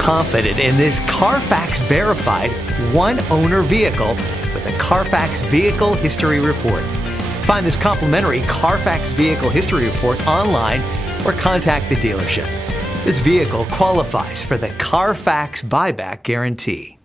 confident in this CarFax verified one-owner vehicle with a CarFax Vehicle History Report. Find this complimentary CarFax Vehicle History Report online or contact the dealership. This vehicle qualifies for the CarFax Buyback Guarantee.